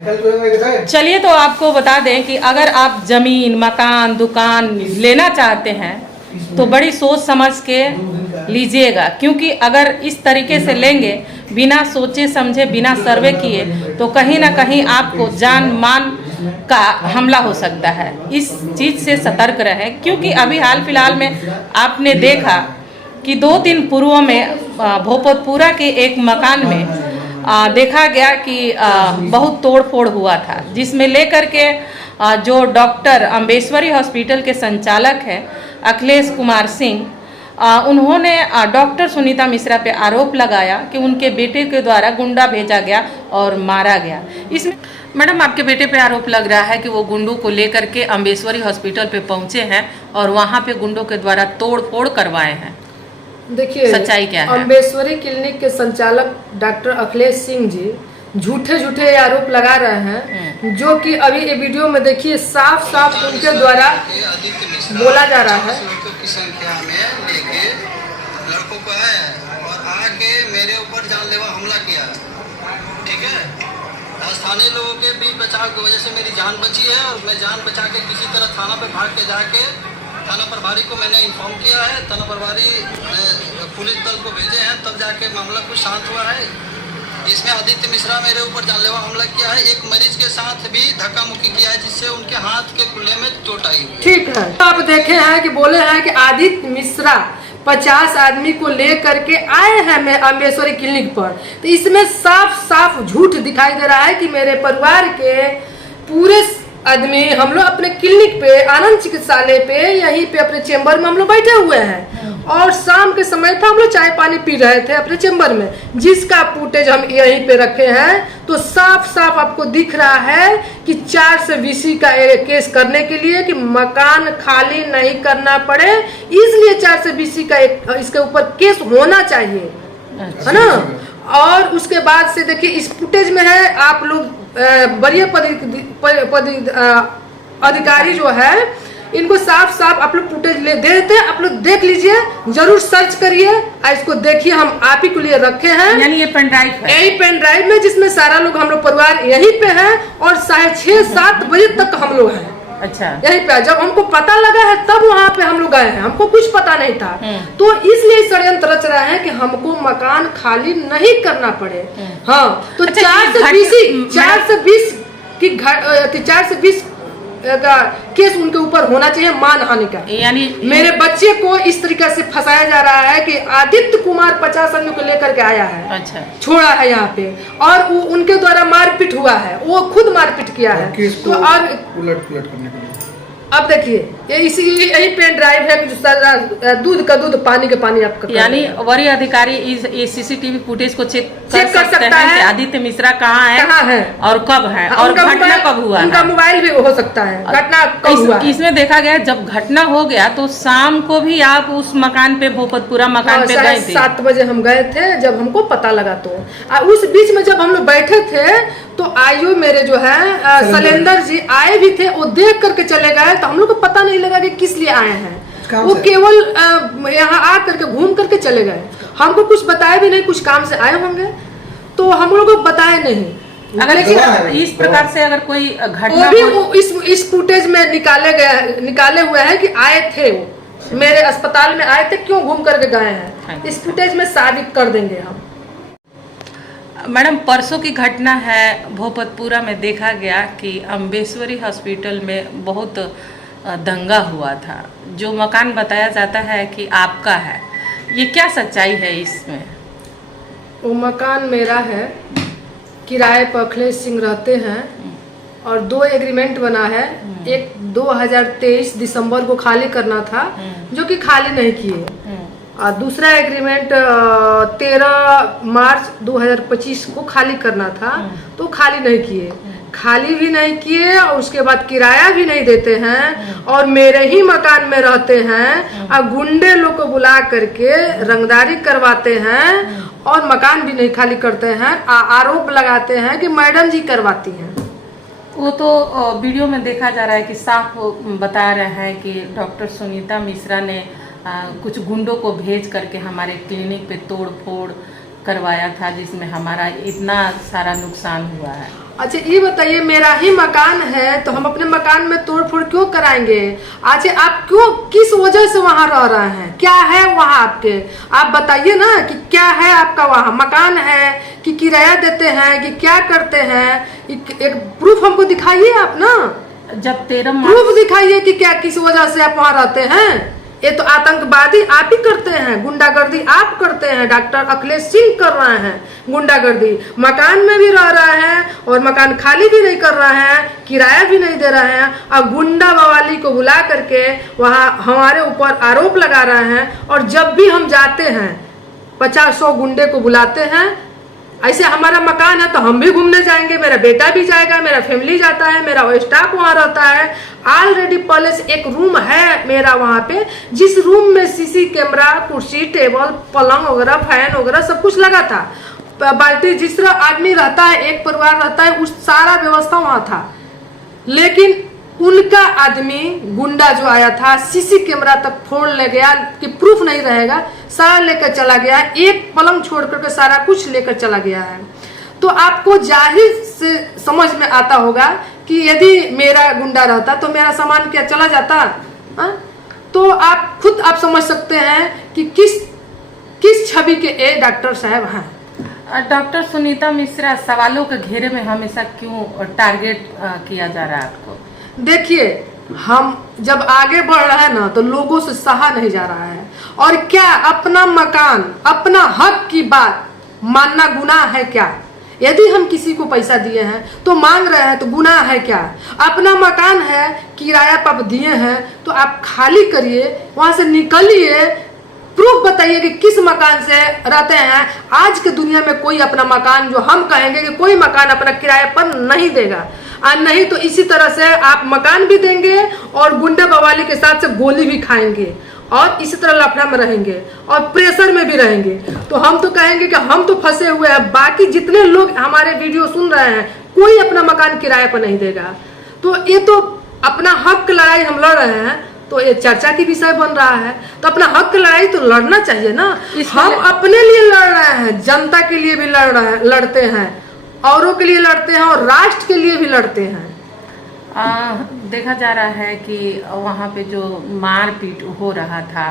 चलिए तो आपको बता दें कि अगर आप जमीन, मकान, दुकान लेना चाहते हैं तो बड़ी सोच समझ के लीजिएगा, क्योंकि अगर इस तरीके से लेंगे बिना सोचे समझे, बिना सर्वे किए, तो कहीं ना कहीं आपको जान मान का हमला हो सकता है। इस चीज़ से सतर्क रहें, क्योंकि अभी हाल फिलहाल में आपने देखा कि 2 दिन पूर्व में भोपतपुरा के एक मकान में देखा गया कि बहुत तोड़ फोड़ हुआ था, जिसमें लेकर के जो डॉक्टर अम्बेश्वरी हॉस्पिटल के संचालक हैं अखिलेश कुमार सिंह, उन्होंने डॉक्टर सुनीता मिश्रा पे आरोप लगाया कि उनके बेटे के द्वारा गुंडा भेजा गया और मारा गया। इसमें मैडम आपके बेटे पे आरोप लग रहा है कि वो गुंडों को लेकर के अम्बेश्वरी हॉस्पिटल पे पहुंचे हैं और वहाँ पे गुंडों के द्वारा तोड़ फोड़ करवाए हैं। देखिए, सच्चाई क्या है? अम्बेश्वरी क्लिनिक के संचालक डॉक्टर अखिलेश सिंह जी झूठे आरोप लगा रहे हैं, जो कि अभी ये वीडियो में देखिए साफ साफ उनके द्वारा बोला जा रहा है। की संख्या में लेके लड़कों को आया है और आके मेरे ऊपर जानलेवा हमला किया, ठीक है। स्थानीय लोगों के बीच बचाव की वजह से मेरी जान बची है और मैं जान बचा के किसी तरह थाना पे भाग के जाके थाना प्रभारी को मैंने इन्फॉर्म किया है। थाना प्रभारी पुलिस दल को भेजे हैं, तब जाके मामला कुछ शांत हुआ है। इसमें आदित्य मिश्रा मेरे ऊपर जानलेवा हमला किया है, एक मरीज के साथ भी धक्का मुक्की किया है, जिससे उनके हाथ के खुले में चोट आई। ठीक है, आप देखे हैं कि बोले हैं कि आदित्य मिश्रा 50 आदमी को लेकर के आए हैं मैं अम्बेश्वरी क्लिनिक पर, तो इसमें साफ साफ झूठ दिखाई दे रहा है कि मेरे परिवार के पूरे आदमी हम लोग अपने क्लिनिक पे, आनंद चिकित्सालय पे, यहीं पे अपने चेम्बर में हम लोग बैठे हुए हैं और शाम के समय था, हम लोग चाय पानी पी रहे थे अपने चेम्बर में, जिसका फुटेज हम यहीं पे रखे हैं। तो साफ साफ आपको दिख रहा है कि 420 का केस करने के लिए कि मकान खाली नहीं करना पड़े, इसलिए 420 का इसके ऊपर केस होना चाहिए, है ना। और उसके बाद से देखिए इस फुटेज में है, आप लोग वरीय अधिकारी जो है इनको साफ साफ आप लोग फुटेज दे देते हैं, आप लोग देख लीजिए, जरूर सर्च करिए, इसको देखिए, हम आप ही के लिए रखे हैं। यानी ये पेन ड्राइव है, यही पेन ड्राइव में जिसमें सारा लोग हम लोग परिवार यहीं पे है और 6:30-7 बजे तक हम लोग हैं। अच्छा, यहीं पे जब हमको पता लगा है तब वहाँ पे हम लोग गए हैं, हमको कुछ पता नहीं था, तो इसलिए षड्यंत्र रच रहा है कि हमको मकान खाली नहीं करना पड़े। हाँ, तो 420 का केस उनके ऊपर होना चाहिए, मानहानि का। यानी मेरे बच्चे को इस तरीके से फंसाया जा रहा है कि आदित्य कुमार 50 आदमी को लेकर के आया है, अच्छा, छोड़ा है यहाँ पे, और वो उनके द्वारा मारपीट हुआ है, वो खुद मारपीट किया है। तो और उलट करने के लिए अब देखिए यही पेन ड्राइव है, दूध का दूध पानी का पानी आपका। यानी वरीय अधिकारी इस CCTV फुटेज को चेक कर सकता है कि आदित्य मिश्रा कहाँ है और कब है और घटना कब हुआ, उनका मोबाइल भी हो सकता है, घटना कब हुआ। इसमें देखा गया जब घटना हो गया तो शाम को भी आप उस मकान पे, भोपतपुरा मकान पे गए थे। 7 बजे हम गए थे जब हमको पता लगा, तो उस बीच में जब हम लोग बैठे थे तो आयु मेरे जो है शैलेंद्र जी आए भी थे, वो देख करके चले गए, तो हम लोग को पता नहीं लगा कि किस लिए आए हैं। वो केवल यहाँ आ करके घूम करके चले गए, हमको कुछ बताया भी नहीं, कुछ काम से आए होंगे तो हम लोग को बताए नहीं। अगर इस प्रकार से अगर कोई घटना इस फुटेज में निकाले हुए हैं कि आए थे, वो मेरे अस्पताल में आए थे, क्यों घूम करके गए हैं, इस फुटेज में साबित कर देंगे हम। मैडम, परसों की घटना है, भोपतपुरा में देखा गया कि अम्बेश्वरी हॉस्पिटल में बहुत दंगा हुआ था, जो मकान बताया जाता है कि आपका है, ये क्या सच्चाई है इसमें? वो मकान मेरा है, किराए पर अखिलेश सिंह रहते हैं और 2 एग्रीमेंट बना है। एक 2023 दिसंबर को खाली करना था, जो कि खाली नहीं किए, और दूसरा एग्रीमेंट 13 मार्च 2025 को खाली करना था, तो खाली नहीं किए, खाली भी नहीं किए और उसके बाद किराया भी नहीं देते हैं और मेरे ही मकान में रहते हैं और गुंडे लोग को बुला करके रंगदारी करवाते हैं और मकान भी नहीं खाली करते हैं, आरोप लगाते हैं कि मैडम जी करवाती हैं। वो तो वीडियो में देखा जा रहा है कि साफ बता रहे हैं कि डॉक्टर सुनीता मिश्रा ने कुछ गुंडों को भेज करके हमारे क्लिनिक पे तोड़ फोड़ करवाया था, जिसमें हमारा इतना सारा नुकसान हुआ है। अच्छा ये बताइए, मेरा ही मकान है तो हम अपने मकान में तोड़ फोड़ क्यों कराएंगे? अच्छा आप क्यों, किस वजह से वहाँ रह रहे हैं, क्या है वहाँ आपके? आप बताइए ना कि क्या है आपका वहाँ, मकान है कि किराया देते हैं कि क्या करते हैं? एक प्रूफ हमको दिखाइए आप ना, जब 13 प्रूफ दिखाइए कि क्या, किस वजह से आप वहाँ रहते हैं। ये तो आतंकवादी आप ही करते हैं, गुंडागर्दी आप करते हैं, डॉक्टर अखिलेश सिंह कर रहे हैं गुंडागर्दी। मकान में भी रह रहा है और मकान खाली भी नहीं कर रहा है, किराया भी नहीं दे रहे हैं, अब गुंडा बवाली को बुला करके वहाँ हमारे ऊपर आरोप लगा रहे हैं। और जब भी हम जाते हैं 50-100 गुंडे को बुलाते हैं। ऐसे हमारा मकान है तो हम भी घूमने जाएंगे, मेरा बेटा भी जाएगा, मेरा फैमिली जाता है, मेरा स्टाफ वहाँ रहता है। ऑलरेडी पहले से एक रूम है मेरा वहाँ पे, जिस रूम में सीसी कैमरा, कुर्सी, टेबल, पलंग वगैरह, फैन वगैरह सब कुछ लगा था। बाल्टी, जिस तरह आदमी रहता है, एक परिवार रहता है, उस सारा व्यवस्था वहाँ था। लेकिन उनका आदमी गुंडा जो आया था, सीसी कैमरा तक फोड़ ले गया कि प्रूफ नहीं रहेगा, सारा लेकर चला गया, एक पलंग छोड़ करके सारा कुछ लेकर चला गया है। तो आपको जाहिर से समझ में आता होगा कि यदि मेरा गुंडा रहता तो मेरा सामान क्या चला जाता? तो आप खुद आप समझ सकते हैं कि किस छवि के ए डॉक्टर साहब हैं। डॉक्टर सुनीता मिश्रा, सवालों के घेरे में हमेशा क्यों टारगेट किया जा रहा है आपको? देखिए, हम जब आगे बढ़ रहे हैं ना तो लोगों से सहा नहीं जा रहा है। और क्या अपना मकान, अपना हक की बात मानना गुनाह है क्या? यदि हम किसी को पैसा दिए हैं तो मांग रहे हैं तो गुनाह है क्या? अपना मकान है, किराया पर आप दिए हैं तो आप खाली करिए, वहां से निकलिए, प्रूफ बताइए कि किस मकान से रहते हैं। आज के दुनिया में कोई अपना मकान, जो हम कहेंगे कि कोई मकान अपना किराए पर नहीं देगा, और नहीं तो इसी तरह से आप मकान भी देंगे और गुंडा बवाली के साथ से गोली भी खाएंगे और इसी तरह लफड़ा में रहेंगे और प्रेशर में भी रहेंगे। तो हम तो कहेंगे कि हम तो फंसे हुए हैं, बाकी जितने लोग हमारे वीडियो सुन रहे हैं कोई अपना मकान किराए पर नहीं देगा। तो ये तो अपना हक की लड़ाई हम लड़ रहे हैं, तो ये चर्चा की विषय बन रहा है। तो अपना हक की लड़ाई तो लड़ना चाहिए ना। हम अपने लिए लड़ रहे हैं, जनता के लिए भी लड़ते हैं, औरों के लिए लड़ते हैं और राष्ट्र के लिए भी लड़ते हैं। देखा जा रहा है कि वहाँ पे जो मारपीट हो रहा था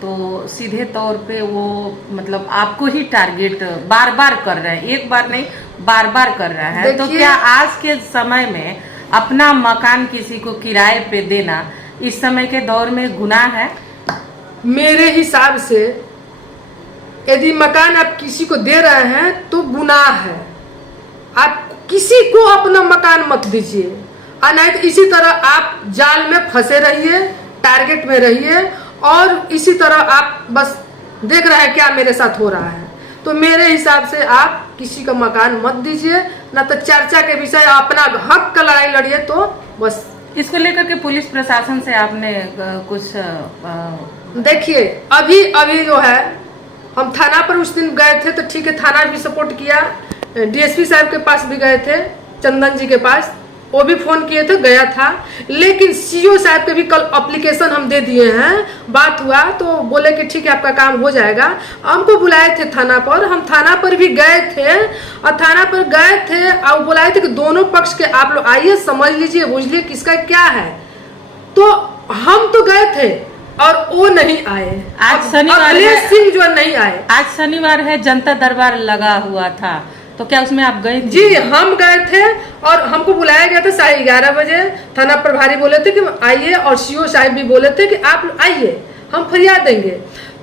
तो सीधे तौर पे वो मतलब आपको ही टारगेट बार बार कर रहे हैं, एक बार नहीं बार बार कर रहा है। तो क्या आज के समय में अपना मकान किसी को किराए पे देना इस समय के दौर में गुनाह है? मेरे हिसाब से यदि मकान आप किसी को दे रहे हैं तो गुनाह है। आप किसी को अपना मकान मत दीजिए, और नहीं तो इसी तरह आप जाल में फंसे रहिए, टारगेट में रहिए, और इसी तरह आप बस देख रहे हैं क्या मेरे साथ हो रहा है। तो मेरे हिसाब से आप किसी का मकान मत दीजिए, ना तो चर्चा के विषय, अपना हक का लड़ाई लड़िए। तो बस इसको लेकर के पुलिस प्रशासन से आपने कुछ देखिए, अभी जो है हम थाना पर उस दिन गए थे तो ठीक है, थाना भी सपोर्ट किया, डीएसपी साहब के पास भी गए थे, चंदन जी के पास, वो भी फोन किए थे, गया था। लेकिन सीओ साहब के भी कल एप्लीकेशन हम दे दिए हैं, बात हुआ तो बोले कि ठीक है आपका काम हो जाएगा। हमको बुलाए थे थाना पर, हम थाना पर भी गए थे, और थाना पर गए थे और बुलाए थे कि दोनों पक्ष के आप लोग आइए, समझ लीजिए, बुझ लीजिए किसका क्या है। तो हम तो गए थे और वो नहीं आए। आज शनिवार है, सिंह जो नहीं आए। आज शनिवार है, जनता दरबार लगा हुआ था, तो क्या उसमें आप गए? जी हम गए थे और हमको बुलाया गया था 11:30 बजे। थाना प्रभारी बोले थे कि आइए, और सीओ साहब भी बोले थे कि आप आइए, हम फरियाद देंगे।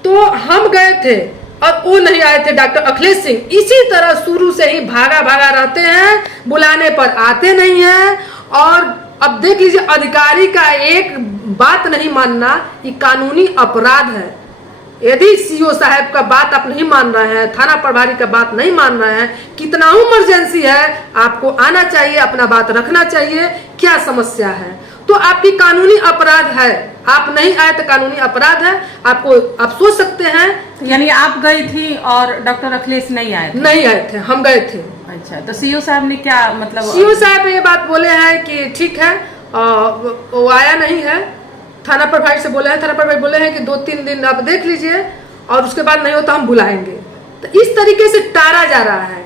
तो हम गए थे और वो नहीं आए थे, डॉक्टर अखिलेश सिंह। इसी तरह शुरू से ही भागा भागा रहते हैं, बुलाने पर आते नहीं हैं। और अब देख लीजिए, अधिकारी का एक बात नहीं मानना ये कानूनी अपराध है। यदि सीओ साहब का बात आप नहीं मान रहे हैं, थाना प्रभारी का बात नहीं मान रहे हैं, कितना इमरजेंसी है, आपको आना चाहिए, अपना बात रखना चाहिए, क्या समस्या है। तो आपकी कानूनी अपराध है, आप नहीं आए तो कानूनी अपराध है, आप सोच सकते हैं। यानी आप गई थी और डॉक्टर अखिलेश नहीं आए थे? नहीं आए थे, हम गए थे। अच्छा, तो सीओ साहब ने क्या मतलब? सीओ साहब ये बात बोले हैं कि ठीक है, वो आया नहीं है। थाना प्रभारी से बोले हैं, थाना प्रभारी बोले हैं कि 2-3 दिन आप देख लीजिए और उसके बाद नहीं हो तो हम बुलाएंगे। तो इस तरीके से टारा जा रहा है,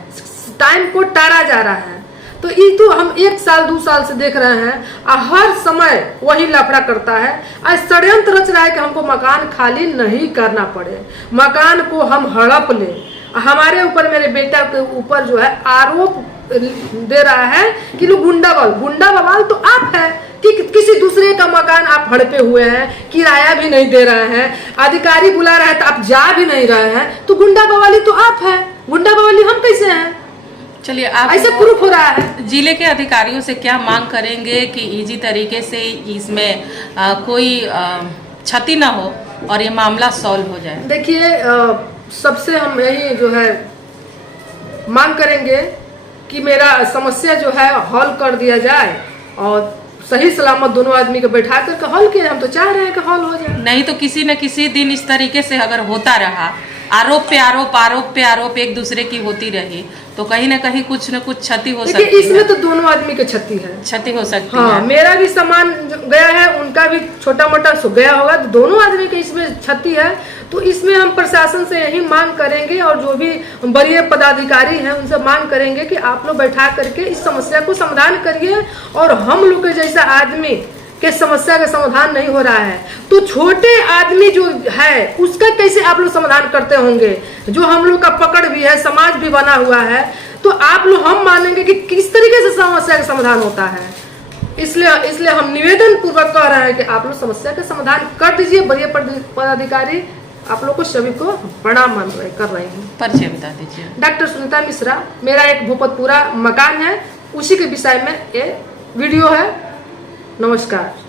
टाइम को टारा जा रहा है। तो ये तो हम 1 साल 2 साल से देख रहे हैं, हर समय वही लफड़ा करता है। आज षड्यंत्र रच रहा है कि हमको मकान खाली नहीं करना पड़े, मकान को हम हड़प ले। हमारे ऊपर, मेरे बेटा के ऊपर जो है आरोप दे रहा है कि लोग गुंडा बवाल तो आप है कि किसी दूसरे का मकान आप हड़पे हुए हैं, किराया भी नहीं दे रहे हैं, अधिकारी बुला रहा है तो आप जा भी नहीं रहे हैं, तो गुंडा बवाली तो आप है, गुंडा बवाली हम कैसे हैं? चलिए, आप ऐसे प्रूफ हो रहा है। जिले के अधिकारियों से क्या मांग करेंगे कि इजी तरीके से इसमें कोई क्षति ना हो और ये मामला सॉल्व हो जाए? देखिए, सबसे हम यही जो है मांग करेंगे कि मेरा समस्या जो है हल कर दिया जाए और सही सलामत दोनों आदमी को बैठा करके हल किया। हम तो चाह रहे हैं कि हल हो जाए। नहीं तो किसी न किसी दिन इस तरीके से अगर होता रहा, आरोप पे आरोप एक दूसरे की होती रही, तो कहीं ना कहीं कुछ न कुछ क्षति हो सकती है। इसमें तो दोनों आदमी की क्षति है, क्षति हो सकती हाँ, है। मेरा भी सामान गया है, उनका भी छोटा मोटा गया होगा, तो दोनों आदमी की इसमें क्षति है। तो इसमें हम प्रशासन से यही मांग करेंगे और जो भी वरीय पदाधिकारी हैं उनसे मांग करेंगे कि आप लोग बैठा करके इस समस्या को समाधान करिए। और हम लोग के जैसा आदमी के समस्या का समाधान नहीं हो रहा है, तो छोटे आदमी जो है उसका कैसे आप लोग समाधान करते होंगे? जो हम लोग का पकड़ भी है, समाज भी बना हुआ है, तो आप लोग हम मानेंगे कि किस तरीके से समस्या का समाधान होता है। इसलिए हम निवेदन पूर्वक कह रहे हैं कि आप लोग समस्या का समाधान कर दीजिए। वरीय पदाधिकारी आप लोग को सभी को प्रणाम कर रहे हैं। परिचय बता दीजिए। डॉक्टर सुनीता मिश्रा, मेरा एक भूपतपुरा मकान है, उसी के विषय में ये वीडियो है। नमस्कार।